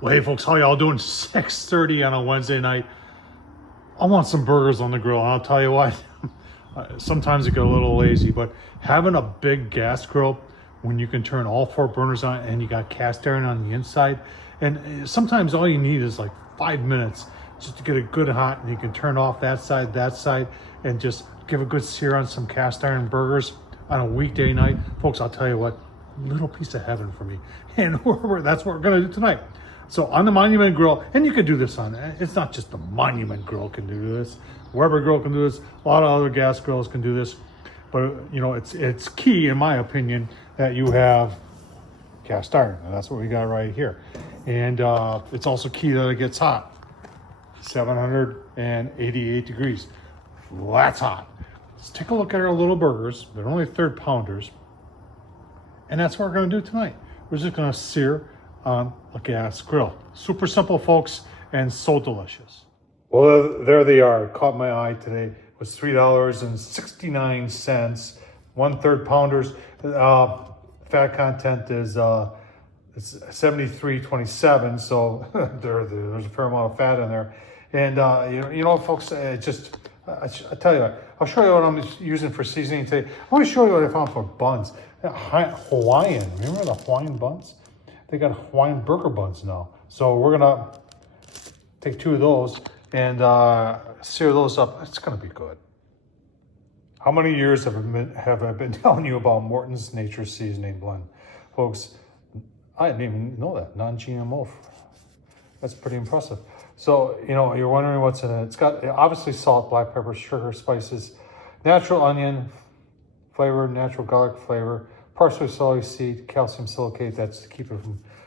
Well, hey folks, how y'all doing? 6:30 on a Wednesday night. I want some burgers on the grill. I'll tell you what, sometimes it get a little lazy, but having a big gas grill when you can turn all 4 burners on and you got cast iron on the inside, and sometimes all you need is like 5 minutes just to get it good hot, and you can turn off that side, and just give a good sear on some cast iron burgers on a weekday night. Folks, I'll tell you what, little piece of heaven for me. And that's what we're gonna do tonight. So on the Monument Grill, and you can do this on, it's not just the Monument Grill can do this. Weber Grill can do this. A lot of other gas grills can do this. But you know, it's key, in my opinion, that you have cast iron. And that's what we got right here. And it's also key that it gets hot. 788 degrees. That's hot. Let's take a look at our little burgers. They're only 3rd pounders. And that's what we're gonna do tonight. We're just gonna sear on a gas grill. Super simple, folks, and so delicious. Well, there they are. Caught my eye today. It was $3.69. 1/3 pounders. Fat content is it's 73.27, so there's a fair amount of fat in there. And you know, folks, I tell you what, I'll show you what I'm using for seasoning today. I want to show you what I found for buns. Hawaiian. Remember the Hawaiian buns? They got Hawaiian burger buns now. So we're gonna take 2 of those and sear those up. It's gonna be good. How many years have I been telling you about Morton's Nature's Seasoning Blend? Folks, I didn't even know that, non-GMO. That's pretty impressive. So, you know, you're wondering what's in it. It's got obviously salt, black pepper, sugar, spices, natural onion flavor, natural garlic flavor, parsley, celery seed, calcium silicate, that's to keep it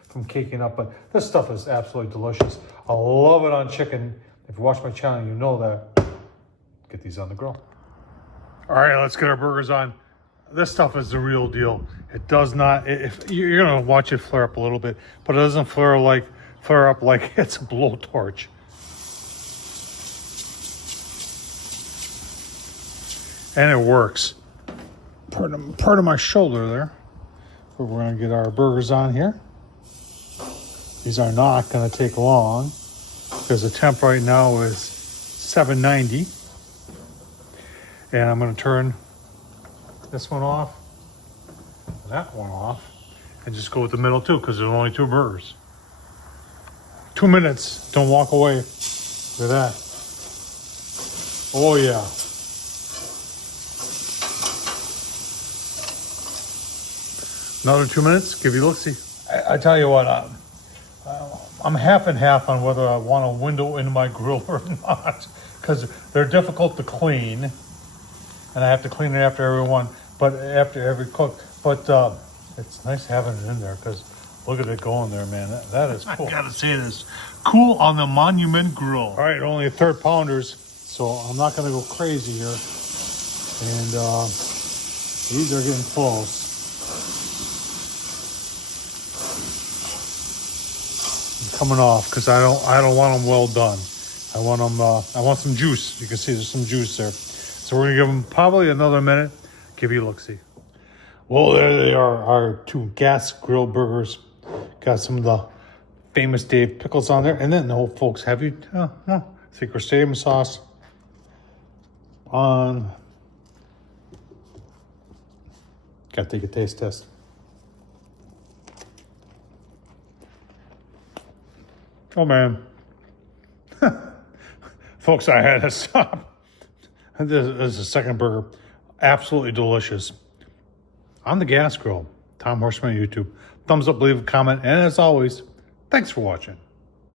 from caking up. But this stuff is absolutely delicious. I love it on chicken. If you watch my channel, you know that. Get these on the grill. All right, let's get our burgers on. This stuff is the real deal. It does not, if you're gonna watch it flare up a little bit, but it doesn't flare up like it's a blowtorch. And it works. Part of my shoulder there. But we're gonna get our burgers on here. These are not gonna take long because the temp right now is 790. And I'm gonna turn this one off, that one off, and just go with the middle too, because there's only 2 burgers. 2 minutes, don't walk away. Look at that. Oh yeah. Another 2 minutes, give you a look-see. I tell you what, I'm half and half on whether I want a window in my grill or not, because they're difficult to clean, and I have to clean it after every one, but after every cook. But it's nice having it in there, because look at it going there, man. That is cool. I gotta say this, cool on the Monument Grill. All right, only 1/3 pounders, so I'm not gonna go crazy here. And these are getting close. Coming off because I don't want them well done. I want them. I want some juice. You can see there's some juice there. So we're gonna give them probably another minute. Give you a look-see. Well, there they are, our 2 gas grill burgers. Got some of the famous Dave pickles on there, and then the old folks have you secret stadium sauce on. Got to take a taste test. Oh man, folks, I had to stop. This is the second burger. Absolutely delicious. On the gas grill, Tom Horseman YouTube. Thumbs up, leave a comment, and as always, thanks for watching.